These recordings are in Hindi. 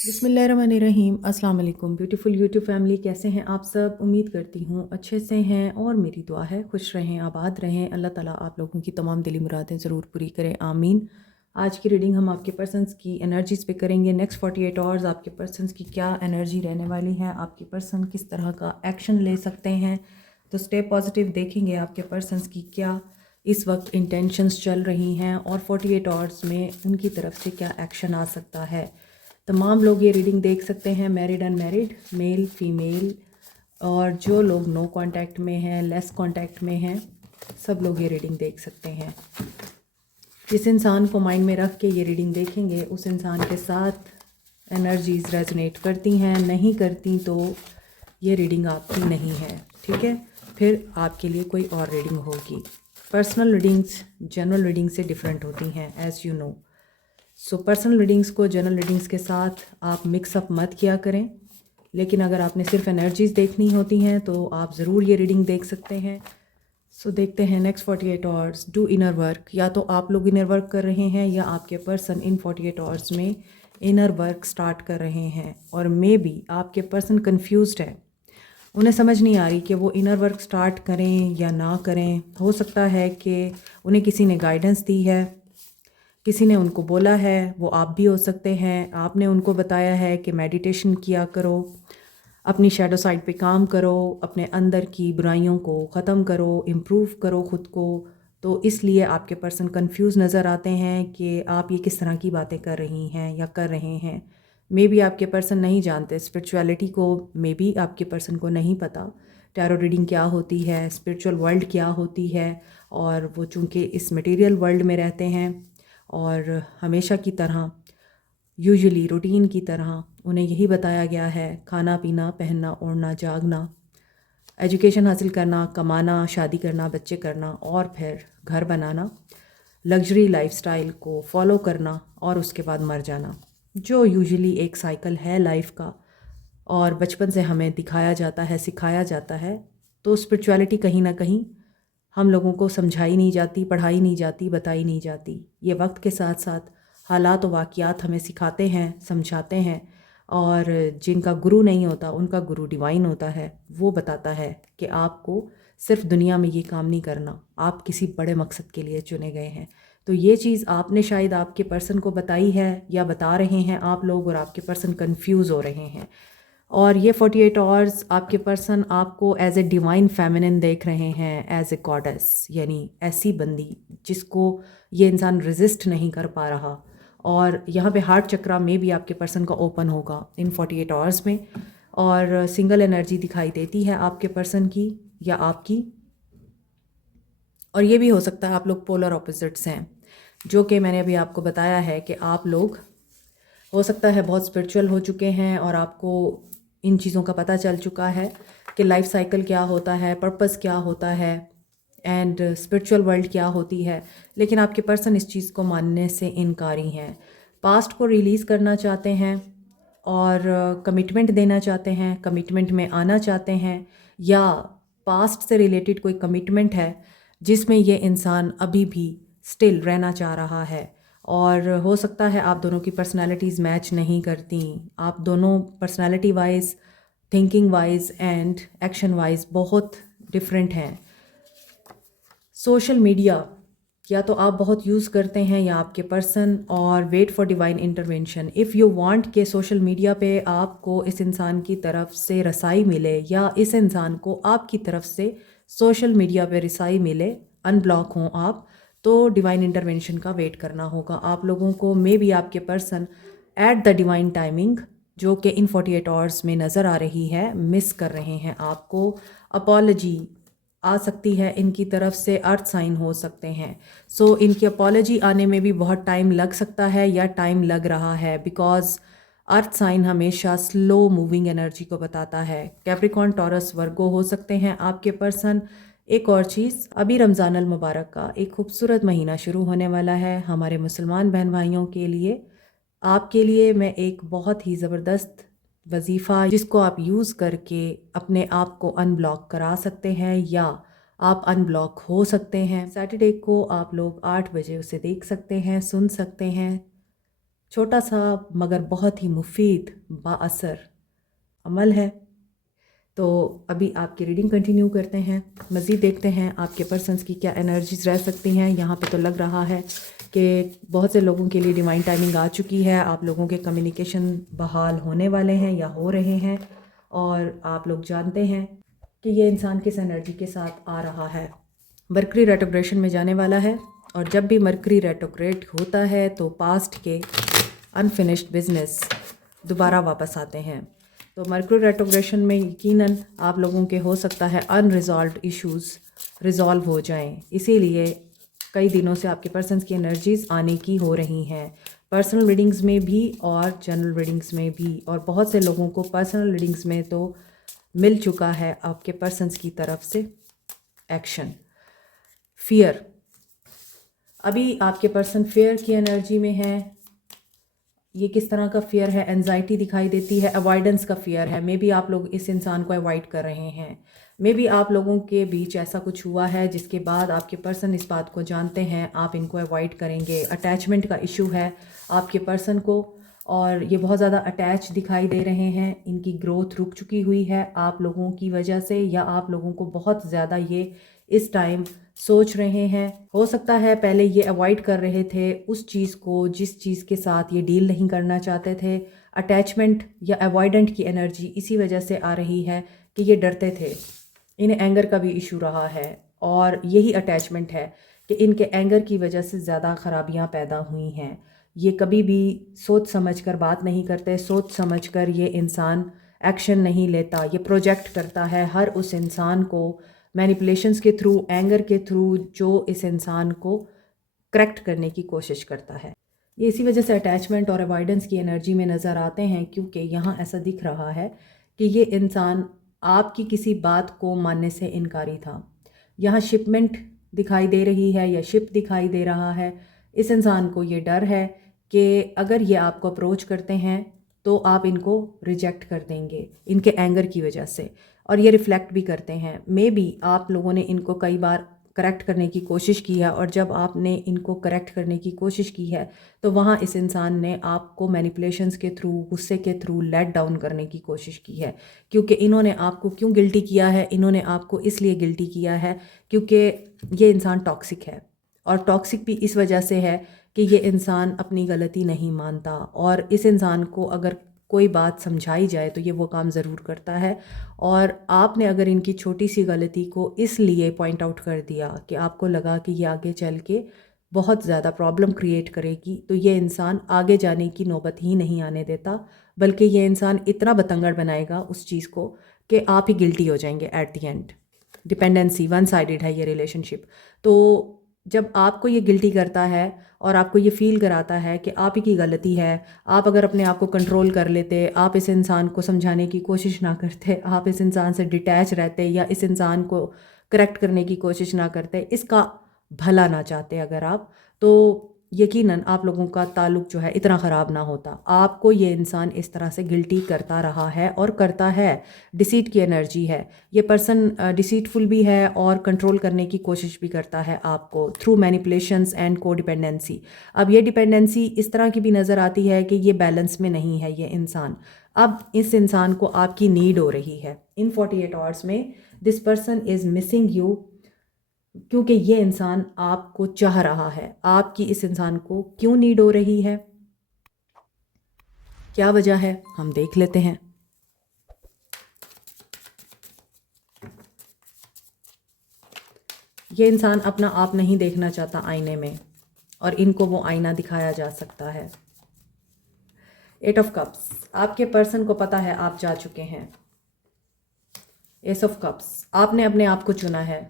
बिस्मिल्लाहिर्रहमानिर्रहीम। अस्सलाम वालेकुम ब्यूटीफुल यूट्यूब फैमिली, कैसे हैं आप सब? उम्मीद करती हूँ अच्छे से हैं और मेरी दुआ है खुश रहें, आबाद रहें। अल्लाह ताला आप लोगों की तमाम दिली मुरादें ज़रूर पूरी करें, आमीन। आज की रीडिंग हम आपके पर्सन्स की एनर्जीज़ पे करेंगे। नेक्स्ट 48 आवर्स आपके पर्सन्स की क्या एनर्जी रहने वाली है, आपके पर्सन किस तरह का एक्शन ले सकते हैं। तो स्टे पॉजिटिव, देखेंगे आपके पर्सन्स की क्या इस वक्त इंटेंशंस चल रही हैं और 48 आवर्स में उनकी तरफ से क्या एक्शन आ सकता है। तमाम लोग ये रीडिंग देख सकते हैं, मैरिड अनमैरिड, मेल फीमेल, और जो लोग नो कांटेक्ट में हैं, लेस कांटेक्ट में हैं, सब लोग ये रीडिंग देख सकते हैं। जिस इंसान को माइंड में रख के ये रीडिंग देखेंगे उस इंसान के साथ एनर्जीज़ रेजोनेट करती हैं, नहीं करती तो ये रीडिंग आपकी नहीं है, ठीक है। फिर आपके लिए कोई और रीडिंग होगी। पर्सनल रीडिंग्स जनरल रीडिंग से डिफरेंट होती हैं, as you know. So personal readings को जनरल रीडिंग्स के साथ आप मिक्सअप मत किया करें, लेकिन अगर आपने सिर्फ एनर्जीज़ देखनी होती हैं तो आप ज़रूर ये रीडिंग देख सकते हैं। सो देखते हैं next 48 hours. Do inner work, या तो आप लोग इनर वर्क कर रहे हैं या आपके पर्सन इन 48 आवर्स में इनर वर्क स्टार्ट कर रहे हैं, और मे बी आपके पर्सन कन्फ्यूज्ड है, उन्हें समझ नहीं आ रही कि वो इनर वर्क स्टार्ट करें या ना करें। हो सकता है कि उन्हें किसी ने गाइडेंस दी है, किसी ने उनको बोला है, वो आप भी हो सकते हैं। आपने उनको बताया है कि मेडिटेशन किया करो, अपनी शैडो साइड पे काम करो, अपने अंदर की बुराइयों को ख़त्म करो, इम्प्रूव करो ख़ुद को। तो इसलिए आपके पर्सन कंफ्यूज नज़र आते हैं कि आप ये किस तरह की बातें कर रही हैं या कर रहे हैं। मे बी आपके पर्सन नहीं जानते स्पिरिचुअलिटी को, मे बी आपके पर्सन को नहीं पता टैरो रीडिंग क्या होती है, स्पिरिचुअल वर्ल्ड क्या होती है। और वो चूँकि इस मटेरियल वर्ल्ड में रहते हैं और हमेशा की तरह, यूजुअली रूटीन की तरह उन्हें यही बताया गया है, खाना पीना, पहनना ओढ़ना, जागना, एजुकेशन हासिल करना, कमाना, शादी करना, बच्चे करना और फिर घर बनाना, लग्जरी लाइफस्टाइल को फॉलो करना और उसके बाद मर जाना, जो यूजुअली एक साइकिल है लाइफ का और बचपन से हमें दिखाया जाता है, सिखाया जाता है। तो स्पिरिचुअलिटी कहीं ना कहीं हम लोगों को समझाई नहीं जाती, पढ़ाई नहीं जाती, बताई नहीं जाती। ये वक्त के साथ साथ हालात और वाक़यात हमें सिखाते हैं, समझाते हैं, और जिनका गुरु नहीं होता उनका गुरु डिवाइन होता है। वो बताता है कि आपको सिर्फ दुनिया में ये काम नहीं करना, आप किसी बड़े मकसद के लिए चुने गए हैं। तो ये चीज़ आपने शायद आपके पर्सन को बताई है या बता रहे हैं आप लोग, और आपके पर्सन कंफ्यूज हो रहे हैं। और ये 48 आवर्स आपके पर्सन आपको एज ए डिवाइन फेमिनिन देख रहे हैं, एज ए गॉडेस, यानी ऐसी बंदी जिसको ये इंसान रेजिस्ट नहीं कर पा रहा। और यहाँ पे हार्ट चक्रा में भी आपके पर्सन का ओपन होगा इन 48 आवर्स में, और सिंगल एनर्जी दिखाई देती है आपके पर्सन की या आपकी। और ये भी हो सकता है आप लोग पोलर ऑपोजिट्स हैं, जो कि मैंने अभी आपको बताया है कि आप लोग हो सकता है बहुत स्पिरिचुअल हो चुके हैं और आपको इन चीज़ों का पता चल चुका है कि लाइफ साइकिल क्या होता है, पर्पस क्या होता है, एंड स्पिरिचुअल वर्ल्ड क्या होती है। लेकिन आपके पर्सन इस चीज़ को मानने से इनकारी हैं, पास्ट को रिलीज़ करना चाहते हैं और कमिटमेंट देना चाहते हैं, कमिटमेंट में आना चाहते हैं, या पास्ट से रिलेटेड कोई कमिटमेंट है जिसमें ये इंसान अभी भी स्टिल रहना चाह रहा है। और हो सकता है आप दोनों की पर्सनालिटीज़ मैच नहीं करती, आप दोनों personality wise, thinking wise and action wise बहुत डिफरेंट हैं। सोशल मीडिया या तो आप बहुत यूज़ करते हैं या आपके पर्सन, और wait for divine intervention. If you want के सोशल मीडिया पे आपको इस इंसान की तरफ से रसाई मिले या इस इंसान को आपकी तरफ से सोशल मीडिया पे रसाई मिले, अनब्लॉक हों आप, तो डिवाइन इंटरवेंशन का वेट करना होगा आप लोगों को। मे बी आपके person at the divine timing, जो कि इन 48 आवर्स में नज़र आ रही है, मिस कर रहे हैं आपको। अपॉलजी आ सकती है इनकी तरफ से, अर्थ साइन हो सकते हैं। सो इनकी अपॉलजी आने में भी बहुत टाइम लग सकता है या टाइम लग रहा है, बिकॉज अर्थ साइन हमेशा स्लो मूविंग एनर्जी को बताता है। कैप्रिकॉर्न, टॉरस, वर्गो हो सकते हैं आपके पर्सन। एक और चीज़, अभी रमज़ान अल मुबारक का एक खूबसूरत महीना शुरू होने वाला है हमारे मुसलमान बहन भाइयों के लिए। आपके लिए मैं एक बहुत ही ज़बरदस्त वजीफ़ा, जिसको आप यूज़ करके अपने आप को अनब्लॉक करा सकते हैं या आप अनब्लॉक हो सकते हैं। सैटरडे को आप लोग 8 बजे उसे देख सकते हैं, सुन सकते हैं। छोटा सा मगर बहुत ही मुफीद बाअसर अमल है। तो अभी आपकी रीडिंग कंटिन्यू करते हैं, मज़ीद देखते हैं आपके पर्सन्स की क्या एनर्जीज रह सकती हैं। यहाँ पे तो लग रहा है कि बहुत से लोगों के लिए डिवाइन टाइमिंग आ चुकी है। आप लोगों के कम्युनिकेशन बहाल होने वाले हैं या हो रहे हैं, और आप लोग जानते हैं कि ये इंसान किस एनर्जी के साथ आ रहा है। मरकरी रेट्रोग्रेशन में जाने वाला है, और जब भी मरकरी रेट्रोग्रेड होता है तो पास्ट के अनफिनिश्ड बिजनेस दोबारा वापस आते हैं। तो मरकरी रेट्रोग्रेशन में यकीनन आप लोगों के हो सकता है अनरिजॉल्व्ड इश्यूज़ रिजॉल्व हो जाएं, इसीलिए कई दिनों से आपके पर्सन्स की एनर्जीज़ आने की हो रही हैं, पर्सनल रीडिंग्स में भी और जनरल रीडिंग्स में भी। और बहुत से लोगों को पर्सनल रीडिंग्स में तो मिल चुका है आपके पर्सन्स की तरफ से एक्शन। फियर, अभी आपके पर्सन फेयर की एनर्जी में है। ये किस तरह का फियर है? एंजाइटी दिखाई देती है, अवॉइडेंस का फियर है। मे बी आप लोग इस इंसान को अवॉइड कर रहे हैं, मे बी आप लोगों के बीच ऐसा कुछ हुआ है जिसके बाद आपके पर्सन इस बात को जानते हैं आप इनको अवॉइड करेंगे। अटैचमेंट का इशू है आपके पर्सन को, और ये बहुत ज़्यादा अटैच दिखाई दे रहे हैं। इनकी ग्रोथ रुक चुकी हुई है आप लोगों की वजह से, या आप लोगों को बहुत ज़्यादा ये इस टाइम सोच रहे हैं। हो सकता है पहले ये अवॉइड कर रहे थे उस चीज़ को जिस चीज़ के साथ ये डील नहीं करना चाहते थे। अटैचमेंट या अवॉइडेंट की एनर्जी इसी वजह से आ रही है कि ये डरते थे। इन्हें एंगर का भी इशू रहा है, और यही अटैचमेंट है कि इनके एंगर की वजह से ज़्यादा ख़राबियाँ पैदा हुई हैं। ये कभी भी सोच समझ कर बात नहीं करते, सोच समझ कर ये इंसान एक्शन नहीं लेता। ये प्रोजेक्ट करता है हर उस इंसान को मैनिपुलेशंस के थ्रू, एंगर के थ्रू, जो इस इंसान को करेक्ट करने की कोशिश करता है। ये इसी वजह से अटैचमेंट और अवॉइडेंस की एनर्जी में नज़र आते हैं, क्योंकि यहाँ ऐसा दिख रहा है कि ये इंसान आपकी किसी बात को मानने से इनकारी था। यहाँ शिपमेंट दिखाई दे रही है या शिप दिखाई दे रहा है। इस इंसान को ये डर है कि अगर ये आपको अप्रोच करते हैं तो आप इनको रिजेक्ट कर देंगे इनके एंगर की वजह से, और ये रिफ्लेक्ट भी करते हैं। मे बी आप लोगों ने इनको कई बार करेक्ट करने की कोशिश की है, और जब आपने इनको करेक्ट करने की कोशिश की है तो वहाँ इस इंसान ने आपको मैनिपुलेशंस के थ्रू, गुस्से के थ्रू लेट डाउन करने की कोशिश की है। क्योंकि इन्होंने आपको क्यों गिल्टी किया है? इन्होंने आपको इसलिए गिल्टी किया है क्योंकि ये इंसान टॉक्सिक है, और टॉक्सिक भी इस वजह से है कि ये इंसान अपनी गलती नहीं मानता, और इस इंसान को अगर कोई बात समझाई जाए तो ये वो काम ज़रूर करता है। और आपने अगर इनकी छोटी सी गलती को इसलिए पॉइंट आउट कर दिया कि आपको लगा कि ये आगे चल के बहुत ज़्यादा प्रॉब्लम क्रिएट करेगी, तो ये इंसान आगे जाने की नौबत ही नहीं आने देता, बल्कि ये इंसान इतना बतंगड़ बनाएगा उस चीज़ को कि आप ही गिल्टी हो जाएंगे at the end. Dependency, one sided है ये रिलेशनशिप। तो जब आपको ये गिल्टी करता है और आपको ये फील कराता है कि आप ही की गलती है, आप अगर अपने आप को कंट्रोल कर लेते, आप इस इंसान को समझाने की कोशिश ना करते, आप इस इंसान से डिटैच रहते, या इस इंसान को करेक्ट करने की कोशिश ना करते, इसका भला ना चाहते अगर आप, तो यकीनन आप लोगों का ताल्लुक जो है इतना ख़राब ना होता। आपको ये इंसान इस तरह से गिल्टी करता रहा है और करता है। डिसीट की एनर्जी है, ये पर्सन डिसीटफुल भी है और कंट्रोल करने की कोशिश भी करता है आपको थ्रू मैनिपुलेशंस एंड को डिपेंडेंसी। अब ये डिपेंडेंसी इस तरह की भी नज़र आती है कि ये बैलेंस में नहीं है ये इंसान। अब इस इंसान को आपकी नीड हो रही है इन 48 आवर्स में। This person is missing you, क्योंकि ये इंसान आपको चाह रहा है। आपकी इस इंसान को क्यों नीड हो रही है, क्या वजह है, हम देख लेते हैं। ये इंसान अपना आप नहीं देखना चाहता आईने में, और इनको वो आईना दिखाया जा सकता है। 8 ऑफ कप्स, आपके पर्सन को पता है आप जा चुके हैं। एस ऑफ कप्स, आपने अपने आप को चुना है।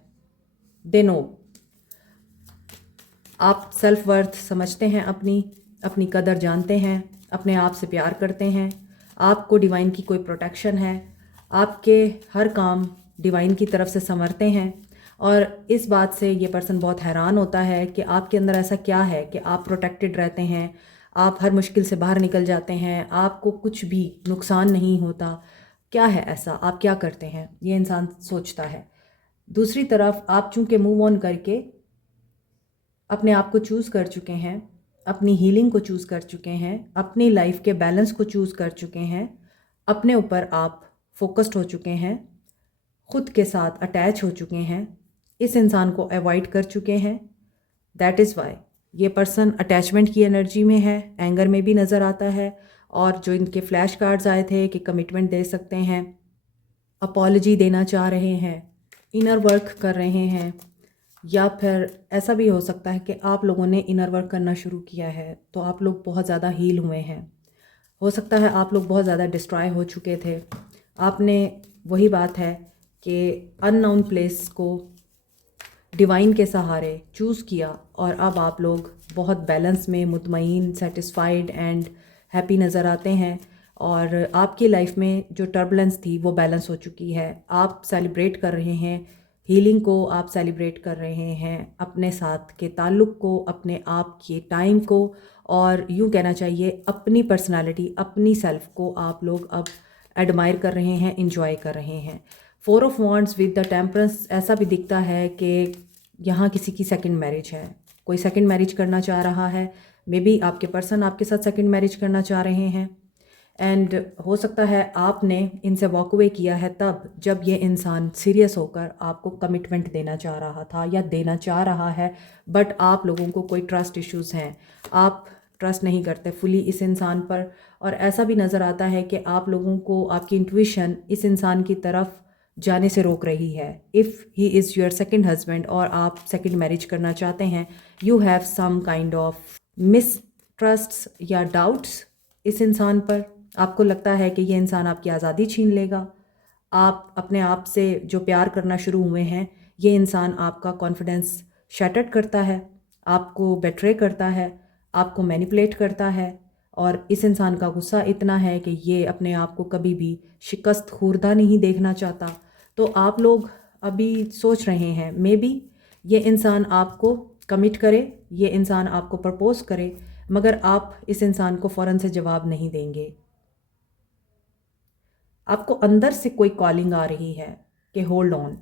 दे नो, आप सेल्फ वर्थ समझते हैं, अपनी कदर जानते हैं, अपने आप से प्यार करते हैं, आपको डिवाइन की कोई प्रोटेक्शन है, आपके हर काम डिवाइन की तरफ से संवरते हैं। और इस बात से ये पर्सन बहुत हैरान होता है कि आपके अंदर ऐसा क्या है कि आप प्रोटेक्टेड रहते हैं, आप हर मुश्किल से बाहर निकल जाते हैं, आपको कुछ भी नुकसान नहीं होता। क्या है ऐसा, आप क्या करते हैं, ये इंसान सोचता है। दूसरी तरफ आप चूँकि मूव ऑन करके अपने आप को चूज़ कर चुके हैं, अपनी हीलिंग को चूज़ कर चुके हैं, अपनी लाइफ के बैलेंस को चूज़ कर चुके हैं, अपने ऊपर आप फोकस्ड हो चुके हैं, ख़ुद के साथ अटैच हो चुके हैं, इस इंसान को अवॉइड कर चुके हैं। दैट इज़ वाई ये पर्सन अटैचमेंट की एनर्जी में है, एंगर में भी नज़र आता है। और जो इनके फ्लैश कार्ड्स आए थे कि कमिटमेंट दे सकते हैं, अपॉलजी देना चाह रहे हैं, इनर वर्क कर रहे हैं, या फिर ऐसा भी हो सकता है कि आप लोगों ने इनर वर्क करना शुरू किया है तो आप लोग बहुत ज़्यादा हील हुए हैं। हो सकता है आप लोग बहुत ज़्यादा डिस्ट्रॉय हो चुके थे। आपने वही बात है कि अननोन प्लेस को डिवाइन के सहारे चूज़ किया और अब आप लोग बहुत बैलेंस में मुतमईन, सेटिस्फाइड एंड हैप्पी नज़र आते हैं। और आपकी लाइफ में जो टर्बुलेंस थी वो बैलेंस हो चुकी है। आप सेलिब्रेट कर रहे हैं हीलिंग को, आप सेलिब्रेट कर रहे हैं अपने साथ के ताल्लुक़ को, अपने आप के टाइम को, और यूँ कहना चाहिए अपनी पर्सनालिटी, अपनी सेल्फ को आप लोग अब एडमायर कर रहे हैं, इंजॉय कर रहे हैं। 4 of wands with the temperance, ऐसा भी दिखता है कि यहाँ किसी की सेकंड मैरिज है, कोई सेकंड मैरिज करना चाह रहा है। मे बी आपके पर्सन आपके साथ सेकंड मैरिज करना चाह रहे हैं। एंड हो सकता है आपने इनसे वॉक अवे किया है तब जब ये इंसान सीरियस होकर आपको कमिटमेंट देना चाह रहा था या देना चाह रहा है, बट आप लोगों को कोई ट्रस्ट इश्यूज़ हैं, आप ट्रस्ट नहीं करते फुली इस इंसान पर। और ऐसा भी नज़र आता है कि आप लोगों को आपकी इंट्यूशन इस इंसान की तरफ जाने से रोक रही है। If he is your second husband और आप सेकंड मैरिज करना चाहते हैं, you have some kind of mistrusts या डाउट्स इस इंसान पर। आपको लगता है कि ये इंसान आपकी आज़ादी छीन लेगा। आप अपने आप से जो प्यार करना शुरू हुए हैं, ये इंसान आपका कॉन्फिडेंस शैटर्ड करता है, आपको बेट्रे करता है, आपको मैनिपुलेट करता है। और इस इंसान का गुस्सा इतना है कि ये अपने आप को कभी भी शिकस्त खुर्दा नहीं देखना चाहता। तो आप लोग अभी सोच रहे हैं मे बी ये इंसान आपको कमिट करे, ये इंसान आपको प्रपोज करे, मगर आप इस इंसान को फ़ौरन से जवाब नहीं देंगे। आपको अंदर से कोई कॉलिंग आ रही है कि होल्ड ऑन।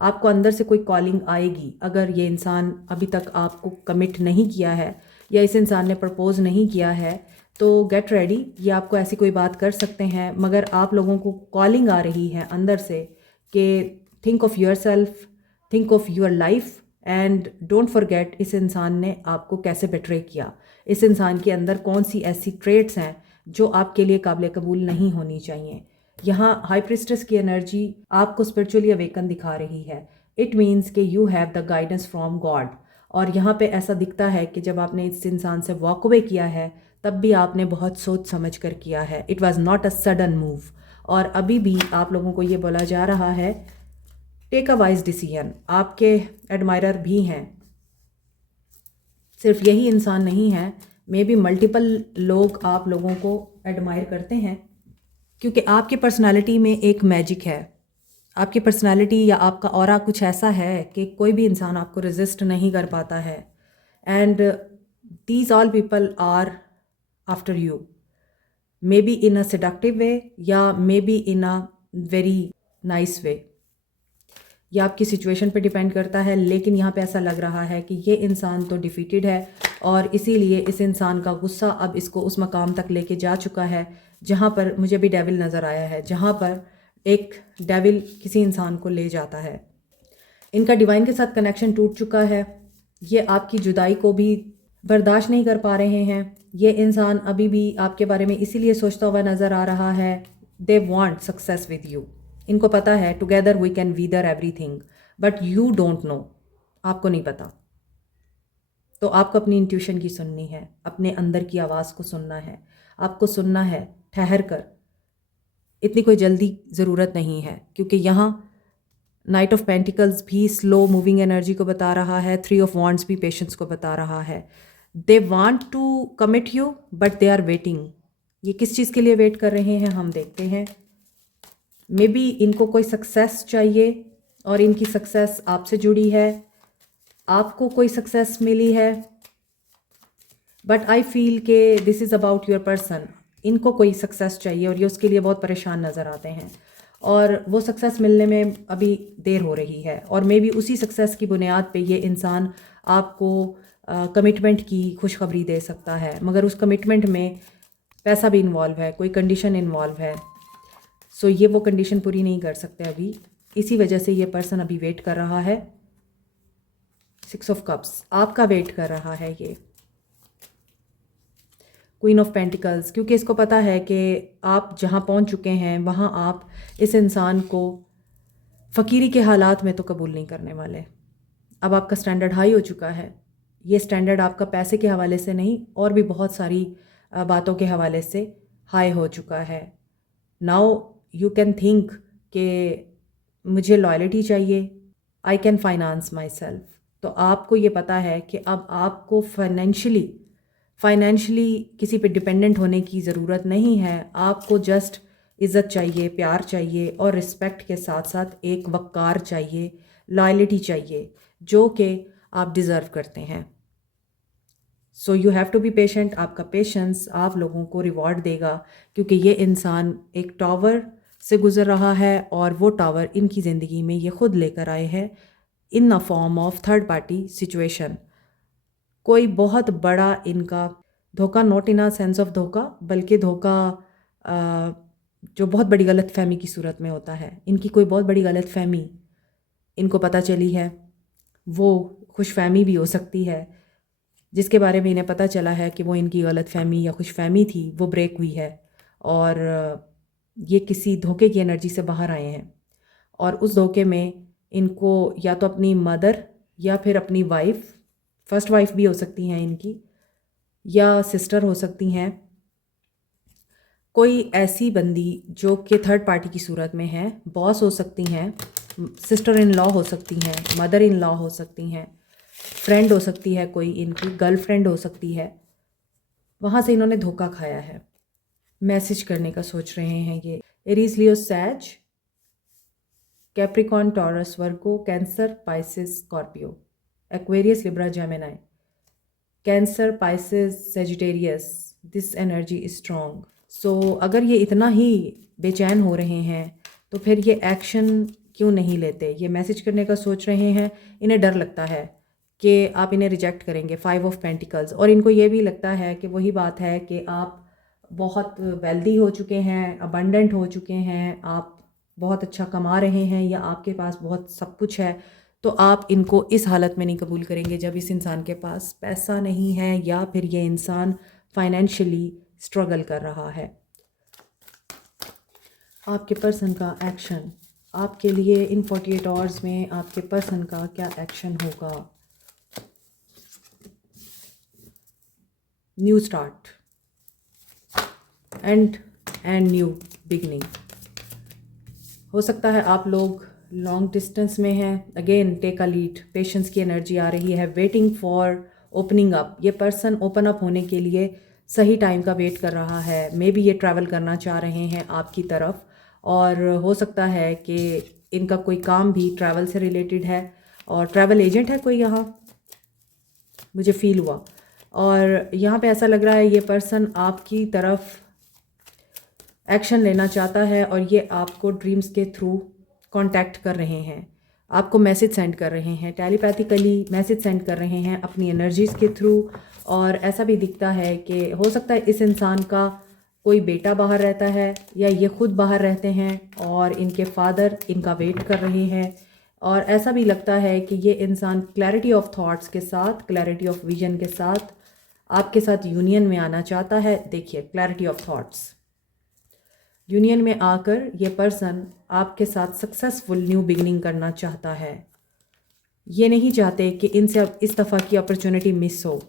आपको अंदर से कोई कॉलिंग आएगी। अगर ये इंसान अभी तक आपको कमिट नहीं किया है या इस इंसान ने प्रपोज नहीं किया है तो गेट रेडी, ये आपको ऐसी कोई बात कर सकते हैं। मगर आप लोगों को कॉलिंग आ रही है अंदर से कि think of your self, think of your life and don't forget इस इंसान ने आपको कैसे बेट्रे किया। इस इंसान के अंदर कौन सी ऐसी ट्रेट्स हैं जो आपके लिए काबिल कबूल नहीं होनी चाहिए। यहाँ हाई प्रिस्टेस की एनर्जी आपको स्पिरिचुअली अवेकन दिखा रही है। इट मीन्स कि you have the guidance from God. और यहाँ पे ऐसा दिखता है कि जब आपने इस इंसान से वॉक अवे किया है तब भी आपने बहुत सोच समझ कर किया है। It was not a sudden move. और अभी भी आप लोगों को ये बोला जा रहा है टेक अ वाइज डिसीजन। आपके एडमायरर भी हैं, सिर्फ यही इंसान नहीं है, मे बी मल्टीपल लोग आप लोगों को एडमायर करते हैं क्योंकि आपकी पर्सनालिटी में एक मैजिक है। आपकी पर्सनालिटी या आपका ऑरा कुछ ऐसा है कि कोई भी इंसान आपको रेजिस्ट नहीं कर पाता है। And these all people are after you, may be in a seductive way या may be in a very nice way. ये आपकी सिचुएशन पे डिपेंड करता है। लेकिन यहाँ पे ऐसा लग रहा है कि ये इंसान तो डिफीटेड है और इसीलिए इस इंसान का गुस्सा अब इसको उस मकाम तक लेके जा चुका है जहाँ पर मुझे भी डेविल नज़र आया है, जहाँ पर एक डेविल किसी इंसान को ले जाता है। इनका डिवाइन के साथ कनेक्शन टूट चुका है। ये आपकी जुदाई को भी बर्दाश्त नहीं कर पा रहे हैं। ये इंसान अभी भी आपके बारे में इसीलिए सोचता हुआ नज़र आ रहा है। They want success with you. इनको पता है together we can weather everything, but you don't know. आपको नहीं पता। तो आपको अपनी इंट्यूशन की सुननी है, अपने अंदर की आवाज़ को सुनना है। आपको सुनना है ठहर कर। इतनी कोई जल्दी ज़रूरत नहीं है क्योंकि यहाँ नाइट ऑफ पेंटिकल्स भी स्लो मूविंग एनर्जी को बता रहा है। 3 ऑफ वॉन्ड्स भी पेशेंस को बता रहा है। They want to commit you but they are waiting. ये किस चीज़ के लिए वेट कर रहे हैं हम देखते हैं। मे बी इनको कोई सक्सेस चाहिए और इनकी सक्सेस आपसे जुड़ी है, आपको कोई सक्सेस मिली है, बट आई फील के this is about your person. इनको कोई सक्सेस चाहिए और ये उसके लिए बहुत परेशान नज़र आते हैं और वो सक्सेस मिलने में अभी देर हो रही है। और मे बी उसी सक्सेस की बुनियाद पे ये इंसान आपको कमिटमेंट की खुशखबरी दे सकता है, मगर उस कमिटमेंट में पैसा भी इन्वॉल्व है, कोई कंडीशन इन्वॉल्व है। सो ये वो कंडीशन पूरी नहीं कर सकते अभी, इसी वजह से ये पर्सन अभी वेट कर रहा है। 6 ऑफ कप्स आपका वेट कर रहा है ये। क्वीन ऑफ पेंटिकल्स, क्योंकि इसको पता है कि आप जहाँ पहुँच चुके हैं वहाँ आप इस इंसान को फ़कीरी के हालात में तो कबूल नहीं करने वाले। अब आपका स्टैंडर्ड हाई हो चुका है। ये स्टैंडर्ड आपका पैसे के हवाले से नहीं और भी बहुत सारी बातों के हवाले से हाई हो चुका है। नाउ यू कैन थिंक कि मुझे लॉयल्टी चाहिए, I can finance my self. तो आपको ये पता है कि अब आपको फाइनेंशली किसी पे डिपेंडेंट होने की ज़रूरत नहीं है। आपको जस्ट इज़्ज़त चाहिए, प्यार चाहिए और रिस्पेक्ट के साथ साथ एक वक़ार चाहिए, लॉयल्टी चाहिए, जो कि आप डिज़र्व करते हैं। So you have to be patient. आपका पेशेंस आप लोगों को रिवॉर्ड देगा, क्योंकि ये इंसान एक टावर से गुज़र रहा है और वो टावर इनकी ज़िंदगी में ये ख़ुद लेकर आए हैं in a form of third party situation. कोई बहुत बड़ा इनका धोखा, not in a sense of धोखा, बल्कि धोखा जो बहुत बड़ी गलत फहमी की सूरत में होता है। इनकी कोई बहुत बड़ी गलत फहमी इनको पता चली है, वो खुश फहमी भी हो सकती है, जिसके बारे में इन्हें पता चला है कि वो इनकी गलत फहमी या खुश फहमी थी, वो ब्रेक हुई है और ये किसी धोखे की एनर्जी से बाहर आए हैं। और उस धोखे में इनको या तो अपनी मदर या फिर अपनी वाइफ, फर्स्ट वाइफ भी हो सकती हैं इनकी, या सिस्टर हो सकती हैं, कोई ऐसी बंदी जो कि थर्ड पार्टी की सूरत में है, बॉस हो सकती हैं, सिस्टर इन लॉ हो सकती हैं, मदर इन लॉ हो सकती हैं, फ्रेंड हो सकती है, कोई इनकी गर्लफ्रेंड हो सकती है। वहाँ से इन्होंने धोखा खाया है, मैसेज करने का सोच रहे हैं ये। Aries, Leo, Sag, Capricorn, Taurus, Virgo, Cancer, Pisces, Scorpio, Aquarius, Libra, Gemini, Cancer, Pisces, Sagittarius, this energy is strong. So अगर ये इतना ही बेचैन हो रहे हैं तो फिर ये एक्शन क्यों नहीं लेते? ये मैसेज करने का सोच रहे हैं, इन्हें डर लगता है कि आप इन्हें रिजेक्ट करेंगे, 5 ऑफ पेंटिकल्स। और इनको ये भी लगता है कि वही बात है कि आप बहुत वेल्दी हो चुके हैं, अबंडेंट हो चुके हैं, आप बहुत अच्छा कमा रहे हैं या आपके पास बहुत सब कुछ है, तो आप इनको इस हालत में नहीं कबूल करेंगे जब इस इंसान के पास पैसा नहीं है या फिर ये इंसान फाइनेंशियली स्ट्रगल कर रहा है। आपके पर्सन का एक्शन, आपके लिए इन 48 आवर्स में आपके पर्सन का क्या एक्शन होगा? New start and new beginning. हो सकता है आप लोग लॉन्ग डिस्टेंस में हैं। Again take a lead, patience की एनर्जी आ रही है, वेटिंग फॉर ओपनिंग अप। ये पर्सन ओपन अप होने के लिए सही टाइम का वेट कर रहा है। मे बी ये ट्रैवल करना चाह रहे हैं आपकी तरफ, और हो सकता है कि इनका कोई काम भी ट्रैवल से रिलेटेड है और ट्रैवल एजेंट है कोई यहाँ, मुझे फील हुआ। और यहाँ पे ऐसा लग रहा है ये पर्सन आपकी तरफ एक्शन लेना चाहता है और ये आपको ड्रीम्स के थ्रू कांटेक्ट कर रहे हैं, आपको मैसेज सेंड कर रहे हैं, टेलीपैथिकली मैसेज सेंड कर रहे हैं अपनी एनर्जीज़ के थ्रू। और ऐसा भी दिखता है कि हो सकता है इस इंसान का कोई बेटा बाहर रहता है या ये खुद बाहर रहते हैं और इनके फादर इनका वेट कर रहे हैं। और ऐसा भी लगता है कि ये इंसान क्लैरिटी ऑफ थॉट्स के साथ, क्लैरिटी ऑफ विजन के साथ आपके साथ यूनियन में आना चाहता है। देखिए, क्लैरिटी ऑफ थॉट्स, यूनियन में आकर ये पर्सन आपके साथ सक्सेसफुल न्यू बिगनिंग करना चाहता है। ये नहीं चाहते कि इनसे अब इस दफ़ा की अपॉर्चुनिटी मिस हो।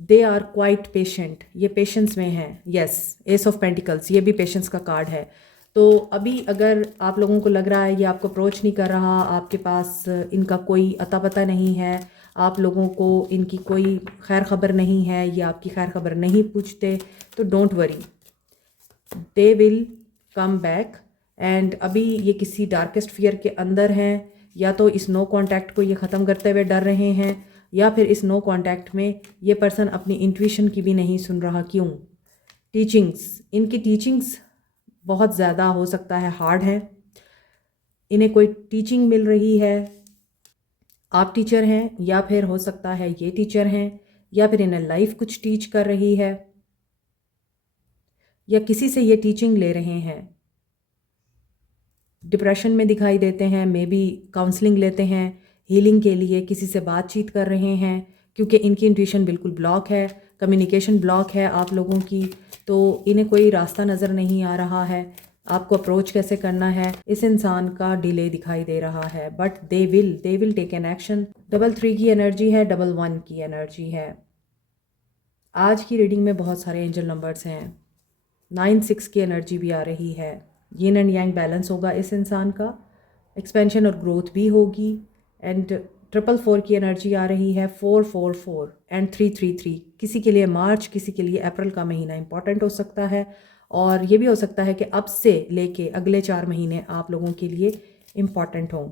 दे आर क्वाइट पेशेंट, ये पेशेंस में हैं। यस, एस ऑफ पेंटिकल्स, ये भी पेशेंस का कार्ड है। तो अभी अगर आप लोगों को लग रहा है ये आपको अप्रोच नहीं कर रहा, आपके पास इनका कोई अता पता नहीं है, आप लोगों को इनकी कोई खैर खबर नहीं है, ये आपकी खैर खबर नहीं पूछते, तो don't worry, they will come back. And अभी ये किसी डार्केस्ट फियर के अंदर हैं, या तो इस नो कांटेक्ट को ये ख़त्म करते हुए डर रहे हैं, या फिर इस नो कांटेक्ट में ये पर्सन अपनी इंट्यूशन की भी नहीं सुन रहा। क्यों? टीचिंग्स, इनकी टीचिंग्स बहुत ज़्यादा हो सकता है हार्ड है, इन्हें कोई टीचिंग मिल रही है आप टीचर हैं या फिर हो सकता है ये टीचर हैं, या फिर इन्हें लाइफ कुछ टीच कर रही है, या किसी से ये टीचिंग ले रहे हैं। डिप्रेशन में दिखाई देते हैं, मे बी काउंसलिंग लेते हैं हीलिंग के लिए, किसी से बातचीत कर रहे हैं, क्योंकि इनकी इंट्यूशन बिल्कुल ब्लॉक है, कम्युनिकेशन ब्लॉक है आप लोगों की, तो इन्हें कोई रास्ता नज़र नहीं आ रहा है आपको अप्रोच कैसे करना है। इस इंसान का डिले दिखाई दे रहा है, but they will take an action. 3 की एनर्जी है, 1 की एनर्जी है। आज की रीडिंग में बहुत सारे एंजल नंबर्स हैं। 9 की एनर्जी भी आ रही है। यिन एंड यांग बैलेंस होगा इस इंसान का, एक्सपेंशन और ग्रोथ भी होगी। एंड 4 की एनर्जी आ रही है, 4 एंड 3 किसी के लिए मार्च, किसी के लिए अप्रैल का महीना इंपॉर्टेंट हो सकता है, और ये भी हो सकता है कि अब से लेके अगले 4 महीने आप लोगों के लिए इम्पॉर्टेंट हों।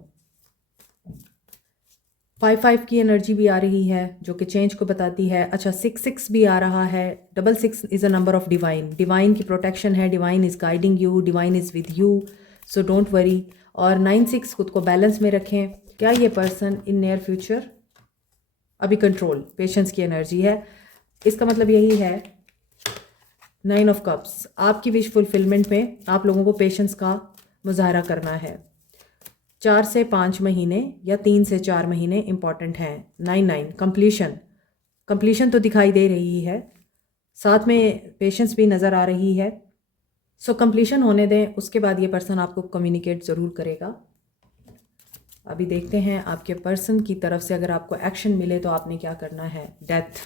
5 की एनर्जी भी आ रही है जो कि चेंज को बताती है। अच्छा, 6 भी आ रहा है। 6 is a number of divine, divine की प्रोटेक्शन है, divine is guiding you, divine is with you, so don't worry. और 9 खुद को बैलेंस में रखें। क्या ये पर्सन इन नियर फ्यूचर अभी कंट्रोल, पेशेंस की एनर्जी है, इसका मतलब यही है 9 ऑफ कप्स, आपकी विश फुलफिलमेंट में आप लोगों को पेशेंस का मुजाहरा करना है। 4 से 5 महीने या 3 से 4 महीने इंपॉर्टेंट हैं। 9 कंप्लीशन तो दिखाई दे रही है, साथ में पेशेंस भी नज़र आ रही है। सो कंप्लीशन होने दें, उसके बाद ये पर्सन आपको कम्युनिकेट ज़रूर करेगा। अभी देखते हैं आपके पर्सन की तरफ से अगर आपको एक्शन मिले तो आपने क्या करना है। डेथ,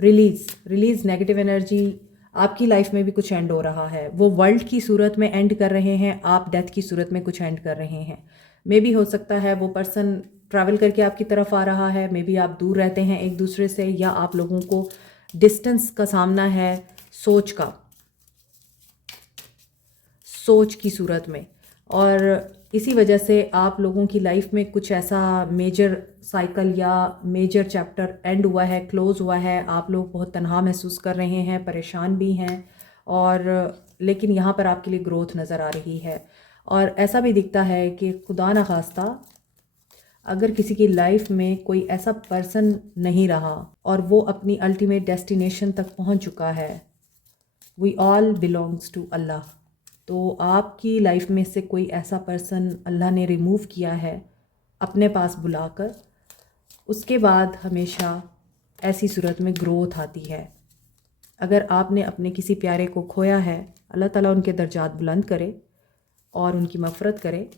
रिलीज़ नेगेटिव एनर्जी, आपकी लाइफ में भी कुछ एंड हो रहा है। वो वर्ल्ड की सूरत में एंड कर रहे हैं, आप डेथ की सूरत में कुछ एंड कर रहे हैं। मे भी हो सकता है वो पर्सन ट्रैवल करके आपकी तरफ आ रहा है, मे बी आप दूर रहते हैं एक दूसरे से, या आप लोगों को डिस्टेंस का सामना है सोच की सूरत में, और इसी वजह से आप लोगों की लाइफ में कुछ ऐसा मेजर साइकिल या मेजर चैप्टर एंड हुआ है, क्लोज़ हुआ है। आप लोग बहुत तन्हा महसूस कर रहे हैं, परेशान भी हैं, और लेकिन यहाँ पर आपके लिए ग्रोथ नज़र आ रही है। और ऐसा भी दिखता है कि खुदा न खास्ता अगर किसी की लाइफ में कोई ऐसा पर्सन नहीं रहा और वो अपनी अल्टीमेट डेस्टिनेशन तक पहुँच चुका है, we all belongs to Allah, तो आपकी लाइफ में से कोई ऐसा पर्सन अल्लाह ने रिमूव किया है अपने पास बुलाकर, उसके बाद हमेशा ऐसी सूरत में ग्रोथ आती है। अगर आपने अपने किसी प्यारे को खोया है, अल्लाह ताला उनके दर्जात बुलंद करे और उनकी मफ़रत करे,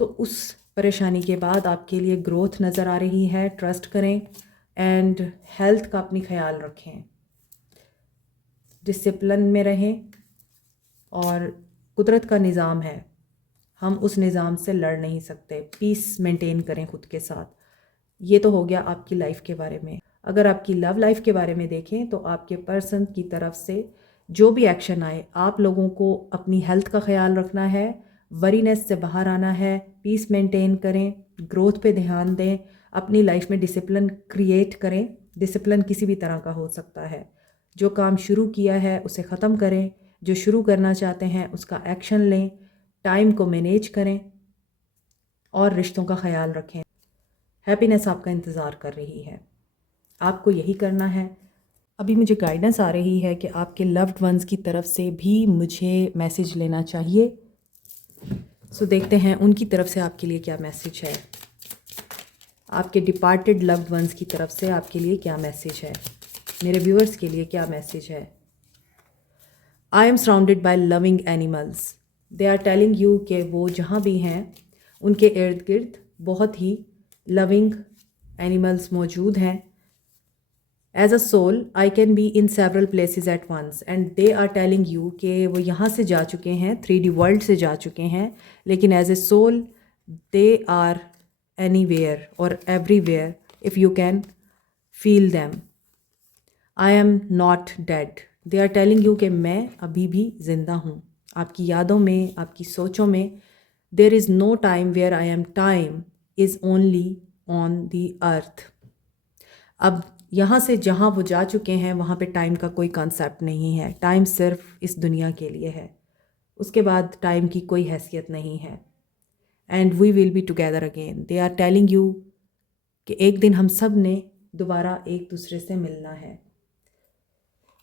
तो उस परेशानी के बाद आपके लिए ग्रोथ नज़र आ रही है। ट्रस्ट करें एंड हेल्थ का अपनी ख्याल रखें, डिसिप्लिन में रहें, और कुदरत का निज़ाम है, हम उस निज़ाम से लड़ नहीं सकते। पीस मेंटेन करें खुद के साथ। ये तो हो गया आपकी लाइफ के बारे में। अगर आपकी लव लाइफ के बारे में देखें तो आपके पर्सन की तरफ से जो भी एक्शन आए, आप लोगों को अपनी हेल्थ का ख्याल रखना है, वरीनेस से बाहर आना है, पीस मेंटेन करें, ग्रोथ पे ध्यान दें, अपनी लाइफ में डिसिप्लिन क्रिएट करें। डिसिप्लिन किसी भी तरह का हो सकता है। जो काम शुरू किया है उसे ख़त्म करें, जो शुरू करना चाहते हैं उसका एक्शन लें, टाइम को मैनेज करें और रिश्तों का ख्याल रखें। हैप्पीनेस आपका इंतज़ार कर रही है, आपको यही करना है। अभी मुझे गाइडेंस आ रही है कि आपके लव्ड वंस की तरफ से भी मुझे मैसेज लेना चाहिए। सो देखते हैं उनकी तरफ से आपके लिए क्या मैसेज है। आपके डिपार्टेड लव्ड वंस की तरफ से आपके लिए क्या मैसेज है, मेरे व्यूअर्स के लिए क्या मैसेज है। I am surrounded by loving animals, they are telling you कि वो जहाँ भी हैं उनके इर्द गिर्द बहुत ही लविंग एनिमल्स मौजूद हैं। As a soul I can be in several places at once, and they are telling you कि वो यहाँ से जा चुके हैं, 3D वर्ल्ड से जा चुके हैं, लेकिन as a soul they are anywhere और everywhere if you can feel them. I am not dead, they are telling you कि मैं अभी भी ज़िंदा हूँ, आपकी यादों में, आपकी सोचों में। There is no time where I am, time is only on the earth. अब यहाँ से जहाँ वो जा चुके हैं वहाँ पे टाइम का कोई कॉन्सेप्ट नहीं है, टाइम सिर्फ इस दुनिया के लिए है, उसके बाद टाइम की कोई हैसियत नहीं है। And we will be together again. They are telling you कि एक दिन हम सब ने दोबारा एक दूसरे से मिलना है।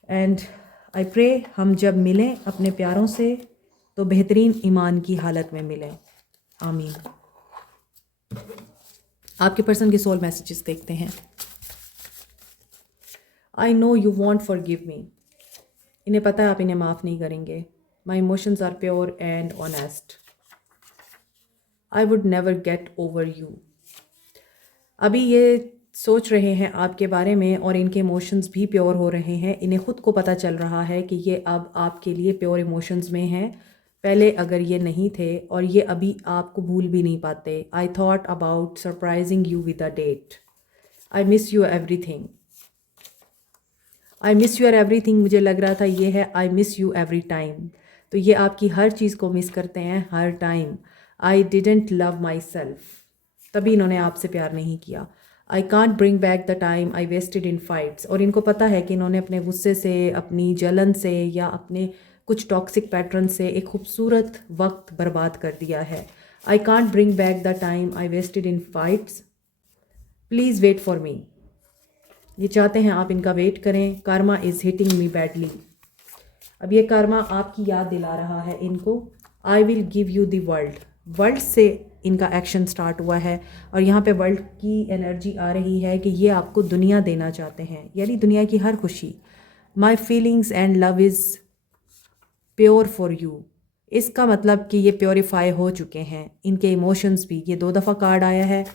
एंड आई प्रे हम जब मिलें अपने प्यारों से तो बेहतरीन ईमान की हालत में मिलें। आमीन। आपके पर्सन के सोल मैसेजेस देखते हैं। I know you won't forgive me. इन्हें पता है आप इन्हें माफ़ नहीं करेंगे। My emotions are pure and honest. I would never get over you. अभी ये सोच रहे हैं आपके बारे में और इनके इमोशंस भी प्योर हो रहे हैं। इन्हें ख़ुद को पता चल रहा है कि ये अब आपके लिए प्योर इमोशंस में हैं। पहले अगर ये नहीं थे और ये अभी आपको भूल भी नहीं पाते। I thought about surprising you with a date. I miss you everything. I miss your everything मुझे लग रहा था ये है I miss you every time. तो ये आपकी हर चीज़ को मिस करते हैं हर time. I didn't love myself. तभी इन्होंने आपसे प्यार नहीं किया। I can't bring back the time I wasted in fights. और इनको पता है कि इन्होंने अपने गुस्से से, अपनी जलन से या अपने कुछ टॉक्सिक पैटर्न से एक खूबसूरत वक्त बर्बाद कर दिया है। I can't bring back the time I wasted in fights. Please wait for me. ये चाहते हैं आप इनका वेट करें। Karma is hitting me badly. अब ये कार्मा आपकी याद दिला रहा है इनको। I will give you the world. World से इनका एक्शन स्टार्ट हुआ है और यहाँ पे वर्ल्ड की एनर्जी आ रही है कि ये आपको दुनिया देना चाहते हैं, यानी दुनिया की हर खुशी। My feelings and love is pure for you. इसका मतलब कि ये प्योरीफाई हो चुके हैं। इनके इमोशंस भी, ये 2 दफ़ा कार्ड आया है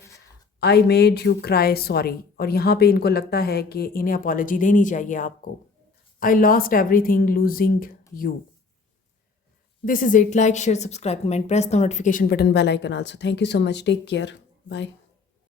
I made you cry sorry. और यहाँ पे इनको लगता है कि इन्हें अपॉलॉजी देनी चाहिए आपको। I lost everything losing you. This is it. Like, share, subscribe, comment, press the notification button, bell icon also. Thank you so much. Take care. Bye.